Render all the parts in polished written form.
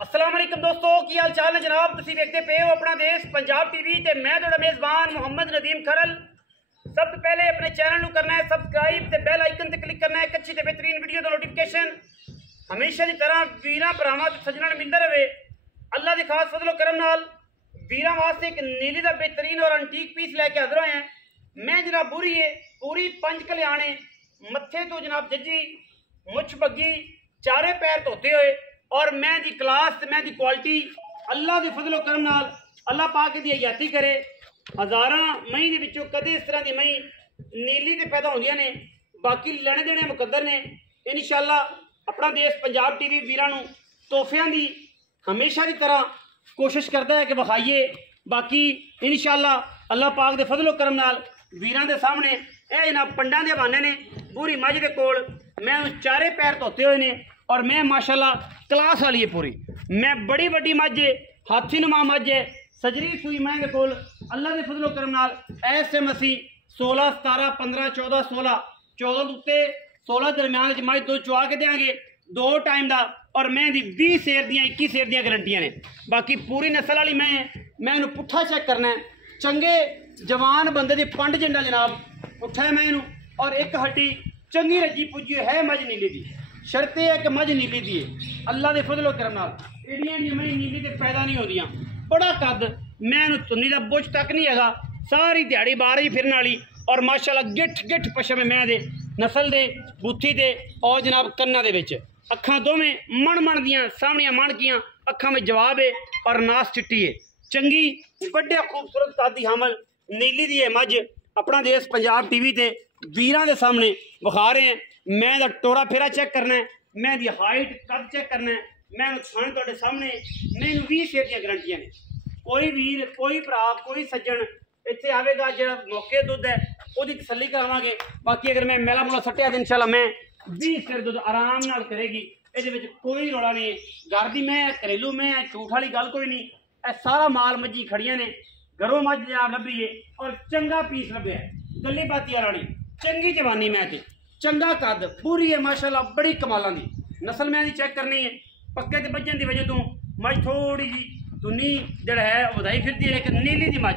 अस्सलाम वालेकुम दोस्तों, की हाल चाल है जनाब। तुसीं देखते पे हो अपना देश पंजाब टीवी ते मैं तुहाडा मेज़बान मोहम्मद नदीम खरल। सब तो पहले अपने चैनल को करना है सबसक्राइब ते बेल आइकन ते क्लिक करना है। एक अच्छी ते बेहतरीन वीडियो दा नोटिफिकेशन हमेशा की तरह वीरां भरावां ते सज्जनां नूं मिलदा रहे। अल्लाह दी खास फजलो करम नाल वीरां वास्ते एक नीली दा बेहतरीन और अंटीक पीस लैके हाज़र होए हैं। मैं जनाब पूरी 5 कल्याणे मत्थे तो जनाब जज्जी मुछ बग्गी चारे पैर धोते हुए और मैं दी क्लास मैं दी क्वालिटी अल्लाह के फजलो करम नाल अल्लाह पाक दी हयाती करे। हज़ारां मई दे विचों कदे इस तरह की मई नीली ते पैदा होंदियां ने। बाकी लेने देने मुकद्दर ने। इंशाअल्लाह अपना देश पंजाब टीवी वीरां नूं तोहफियां दी हमेशा की तरह कोशिश करता है कि विखाइए। बाकी इंशाअल्लाह अल्लाह पाक दे फजलो करम नाल वीरां दे सामने ए जनाब पंडां दे हवाने ने। पूरी मझ दे कोल मैं चारे पैर धोते हुए ने और मैं माशाल्लाह क्लास वाली है पूरी। मैं बड़ी वड्डी मझ है, हाथी नुमा मझ है, सजरी सुई मैं के कोल अल्लाह के फजलो करम नाल ऐसे मसी 16 17 15 14 16 उत्ते 16 दरम्यान मझ दो चुआ के देंगे 2 टाइम का। और मैं दी 20 सेर दियां 21 सेर दियां गारंटियां ने। बाकी पूरी नस्ल वाली मैं इन्हू पुट्ठा चेक करना है। चंगे जवान बंदे दी पंड जिंदा जनाब पुट्ठा है मैं इनू। और एक हड्डी चंगी रजी पुजी है मझ नीली दी। शर्त है कि मझ नीली दी है अल्लाह के फजलो करम नाल। एडियां मई नीली ते पैदा नहीं होंदियां। बड़ा कद मैं तुन्नी दा बुझ तक नहीं हैगा। सारी दिहाड़ी बाहर ही फिरन वाली और माशाल्लाह गिठ पशम मैं दे नस्ल दे बूथी दे और जनाब कन्ना दे विच अखां दोवें मण दियां सामणियां मणकियां अखां में जवाब है और नास चिट्टी है। चंगी बड़े खूबसूरत कादी हामल नीली दी है मझ अपना देश पंजाब टीवी ते वीरां दे सामने विखा रहे हैं। मैं दा टोरा फेरा चेक करना है, मैं दी हाइट कद चेक करना है। मैं थान तुहाडे सामने मैनू 20 शेर दी गारंटियां ने। कोई वीर कोई भरा कोई सज्जन इत्थे आवेगा जिहड़ा मौके दुध है ओदी तसल्ली करावांगे। बाकी अगर मैं मेला मुला सट्टिया तो इंशाल्लाह मैं 20 शेर दुध आराम नाल करेगी। इहदे विच कोई रौला नहीं। घर दी मैं घरेलू मैं झूठ वाली गल कोई नहीं। ए सारा माल मज्जी खड़ियां ने घरों मझ जनाब लभी है और चंगा पीस लभ्या है। गली बाती वाली चंगी जवानी मैं ते चंगा कद पूरी है माशाल्लाह बड़ी कमालां दी नस्ल मैं दी चेक करनी है। पक्के ते बज्जन की वजह तो मझ थोड़ी जी धुनी जड़ा है वधाई फिरती है। लेकिन नीली दी मझ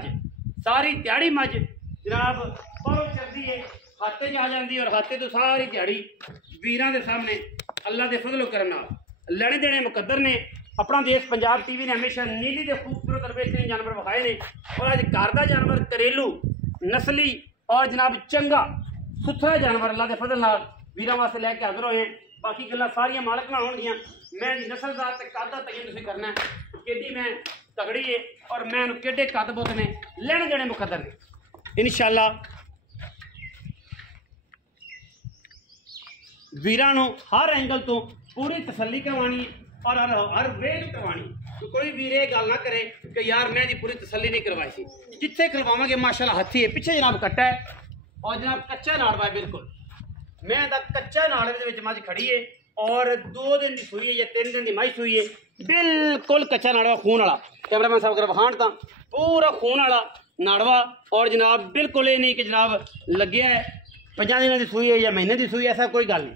सारी दिहाड़ी मझ जनाब परों चलती है हाथे च आ जाती है और हाथे तो सारी दिहाड़ी वीरां दे सामने अल्लाह के फजलो करम नाल लेने देने मुकद्दर ने। अपना देश पंजाब टीवी ने हमेशा नीली के खूबसूरत और बेहतरीन जानवर विखाए ने। और अज घर का जानवर घरेलू नस्ली और जनाब चंगा सुथरा जानवर अल्लाह के फजल नाल वीरां वास्ते लैके हाजिर होए हैं। बाकी गल्लां सारियां मालक नाल होणगियां। मैं नस्लदार ते कद दा तयन तुसीं करना है केडी मैं तगड़ी है और मैं केडे कद बुत ने लेने देने मुकद्दर ने। इंशाअल्लाह वीरां नूं हर एंगल तो पूरी तसल्ली करवानी और हर वे करवानी। तो कोई वीर ये गल ना करे कि यार मैं दी पूरी तसल्ली नहीं करवाई सी। जिथे करवावांगे माशाल्लाह हथी है। पिछे जनाब कट्टा है और जनाब कच्चा नाड़वा है बिल्कुल। मैं दा कच्चा नाड़वे दे विच मझ खड़ी है और 2 दिन की सूई है या 3 दिन की मझ सूई है। बिल्कुल कच्चा नाड़वा खून वाला। कैमरामैन साहब अगर वहां तां पूरा खून वाला नाड़वा और जनाब बिल्कुल ये नहीं कि जनाब लगे है 5 दिनों की सूई है या महीने की सूई है। ऐसा कोई गल नहीं।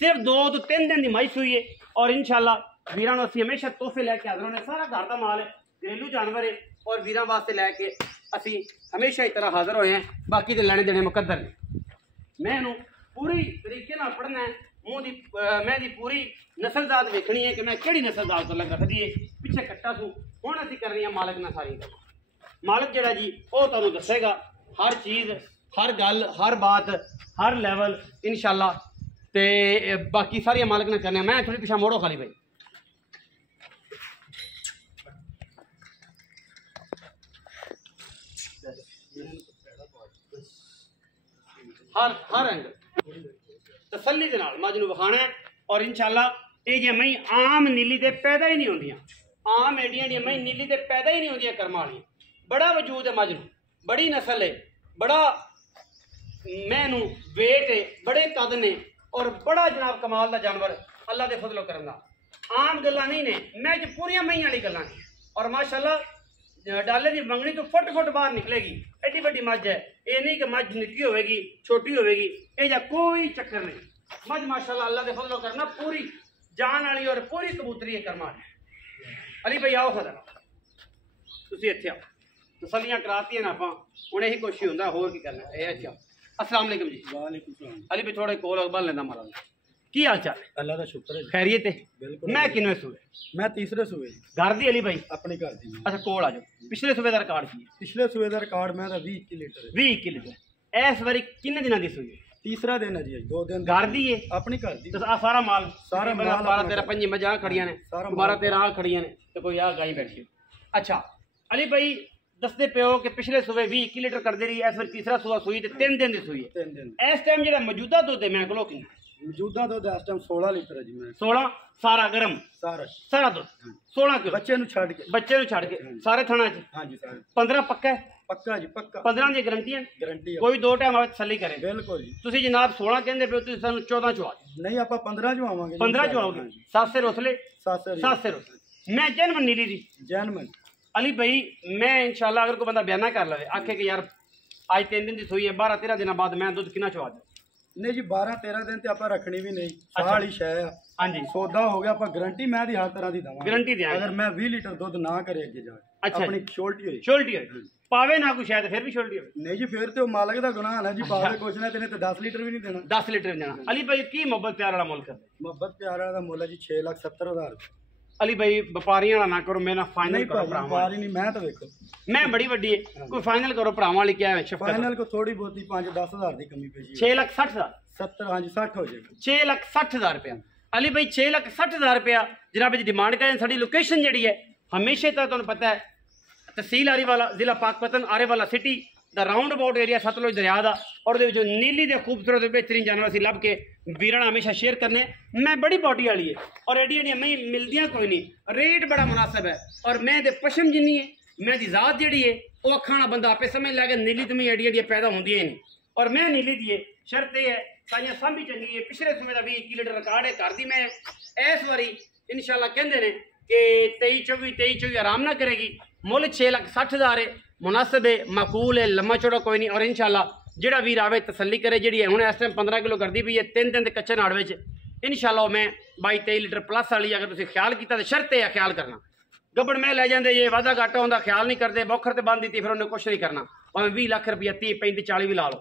सिर्फ 2 तो 3 दिन की मझ सूई है। और इंशाअल्लाह वीरां नूं असीं हमेशा तोहफे लैके हाज़र होने। सारा घर का माल है घरेलू जानवर है और वीरां वास्ते लैके असीं हमेशा ही तरह हाज़र होए हैं। बाकी तो लेने देने मुकद्दर ने। मैं इनू पूरी तरीके नाल पढ़ना है। मूँह दी मैं दी पूरी नस्लजात वेखनी है कि मैं किहड़ी नस्लजात तो लग रखदी है। पिछे कट्टा सूं हुण असीं करनी है मालक नाल सारी मालक जिहड़ा जी वो तुहानूं दस्सेगा हर चीज़ हर गल हर बात हर लैवल इंशाअल्लाह। ते बाकी सारिया मालक ने करने। मैं थोड़ी पिछा मोड़ो खाली भाई। हर एंगल तसल्ली दे नाल मझ नूं विखाना है। और इंशाअल्लाह ये मई आम नीली ते पैदा ही नहीं होंदियां। आम एडियां दी मई नीली ते पैदा ही नहीं होंदियां कर्मां वाली। बड़ा वजूद है मझ नूं बड़ी नस्ल है बड़ा मैनू वेट है बड़े कद ने और बड़ा जनाब कमाल का जानवर अल्लाह के फजलो करम नाल। आम गल्लां नहीं ने मैं पूरियां मई वाली गल्लां ने। और माशाअल्लाह डाले की मंगनी तो फुट बाहर निकलेगी। एडी वड्डी मझ है। ये नहीं कि मझ निक्की होगी छोटी होगी यह कोई चक्कर नहीं। मझ माशाअल्लाह अल्लाह के फजलो करना पूरी जान वाली और पूरी कबूतरी कर्मा है। अली भाई आओ खड़ा ਤੁਸੀਂ ਇੱਥੇ ਆਓ ਤਸੱਲੀਆਂ ਕਰਾਤੀਆਂ ਨਾ ਆਪਾਂ ਹੁਣ ਇਹੀ ਕੁਛ ਹੀ ਹੁੰਦਾ ਹੋਰ ਕੀ ਕਰਨਾ ਇਹ ਅੱਛਾ अस्सलाम वालेकुम जी वालेकुम सलाम अली भाई थोड़े कोल बन लेना मारा की हाल चाल अल्लाह का शुक्र है जी। खैरियत है बिल्कुल मैं किन्ने सूबे मैं तीसरे सूबे घर दी अली भाई अपने घर दी अच्छा कोल आ जाओ पिछले सूबे का रिकॉर्ड की पिछले सूबे का रिकॉर्ड मैं 20 लीटर है 20 किलो इस बारी किन्ने दिनों की सूई तीसरा दिन है जी 2 दिन घर दी है अपनी घर दी तो आ सारा माल सारा माल 12 अपना 13 5 मजा खड़ियां ने सारा 12 13 आ खड़ियां ने तो कोई आ गाई बैठी अच्छा अली भाई दसते पे हो कि पिछले सूबे 20 लीटर कर दे रही है इस बार तीसरा सूबा सूई ते 3 दिन दी सूई है 3 दिन इस टाइम जेड़ा मौजूदा दुध है मैं कोलो किन्ना मौजूदा दुध इस टाइम 16 लीटर है जी मैं 16 सारा गरम सारा दुध 16 किलो बच्चे नु छड़ के छड़ के सारे थणा च हां जी सारे 15 पक्का है पक्का जी पक्का 15 दी गारंटी है गारंटी है कोई दो टाइम आवे तसल्ली करे बिल्कुल जी ਤੁਸੀਂ ਜਨਾਬ 16 ਕਹਿੰਦੇ ਪਏ ਤੁਸੀਂ ਸਾਨੂੰ 14 ਚੋਂ ਆ नहीं आप 15 जो आवांगे 15 ਚੋਂ ਆਓਗੇ ਸੱਤ ਸੇ ਰੋਸਲੇ 7 से ਮੈਂ ਜਨਮ ਨੀਲੀ ਦੀ जैनमन अली भाई मैं इंशाल्लाह अगर कोई बंदा बयाना कर लवे आखे कि यार आज 3 दिन की सूई है 12 13 दिन बाद मैं दूध कितना चवा दूं नहीं जी 12 13 दिन ते आपा रखनी भी नहीं साल ही शय है हाँ जी सौदा हो गया आपा गारंटी मैं दी हर तरह दी दवांगे गारंटी देंगे अगर मैं 20 लीटर दूध ना करे अगे जा अच्छा अपनी शोल्टी होई शोल्टी है पावे ना कुछ शायद फिर भी शोल्टी है नहीं जी फिर तो मालिक दा गुनाह है जी पावे कुछ ना तेने तो 10 लीटर भी नहीं देना 10 लीटर देना अली भाई की मोहब्बत प्यार वाला मुल्क है मोहब्बत प्यारा दा मुल्ल है जी 6,70,000 अली भाई व्यापारियों ना करो मैं ना फाइनल नहीं करो भाई भरावां व्यापारी नहीं मैं तो देखो मैं बड़ी वड्डी है कोई फाइनल करो भरावां वाली क्या है शफकत फाइनल को थोड़ी बहुती 5-10 हज़ार की कमी पेशी 6,60,000 70 हाँ जी 60 हो जाएगी 6,60,000 रुपया अली भाई 6,60,000 रुपया जनाब जी डिमांड करें साड़ी लोकेशन जी है हमेशा तो तुम्हें पता है तहसील आरे वाला जिला पाकपतन आरे वाला city the roundabout area Sutlej दरिया का और जो नीली दे खूबसूरत बेहतरीन जानवर असीं लभ के वीरां हमेशा शेयर करने मैं बड़ी बॉडी वाली है और एडी एडियां मैं मिलदियां कोई नहीं रेट बड़ा मुनासिब है और मैं दे पशम जिन्नी है मैं दी जात जी है वो अखाना बंदा आपे समझ लैगा नीली तो मैं एडी एडियां पैदा होंदियां ही नहीं और मैं नीली दी है शर्त यह है साइयां सां भी चंगी है पिछले सूबे का 20 लीटर रिकॉर्ड है कर दी मैं इस बारी इंशाल्लाह कहते हैं कि 23-24 आराम ना करेगी मुल 6,60,000 है मुनासिब है माकूल है लम्मा चौड़ा कोई नहीं और इंशाल्लाह जेड़ा वीर आवे तसल्ली करे जी हूँ इस टाइम 15 किलो करती पई है 3 दिन के कच्चे नाड़ में इंशाल्लाह मैं 22-23 लीटर प्लस वाली अगर तुम ख्याल किया तो शर्त है ख्याल करना गबड़ में लै जाते ये वादा घाटा होंगे ख्याल नहीं करते बौखर से बंद दी फिर उन्हें कुछ नहीं करना और 20 लाख रुपया 30-35-40 भी ला लो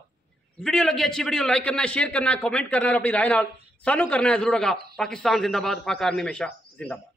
वीडियो लगी अच्छी वीडियो लाइक करना शेयर करना कमेंट करना और अपनी राय नाल सानू करना है जरूर। पाकिस्तान जिंदाबाद पाक आर्मी हमेशा जिंदाबाद।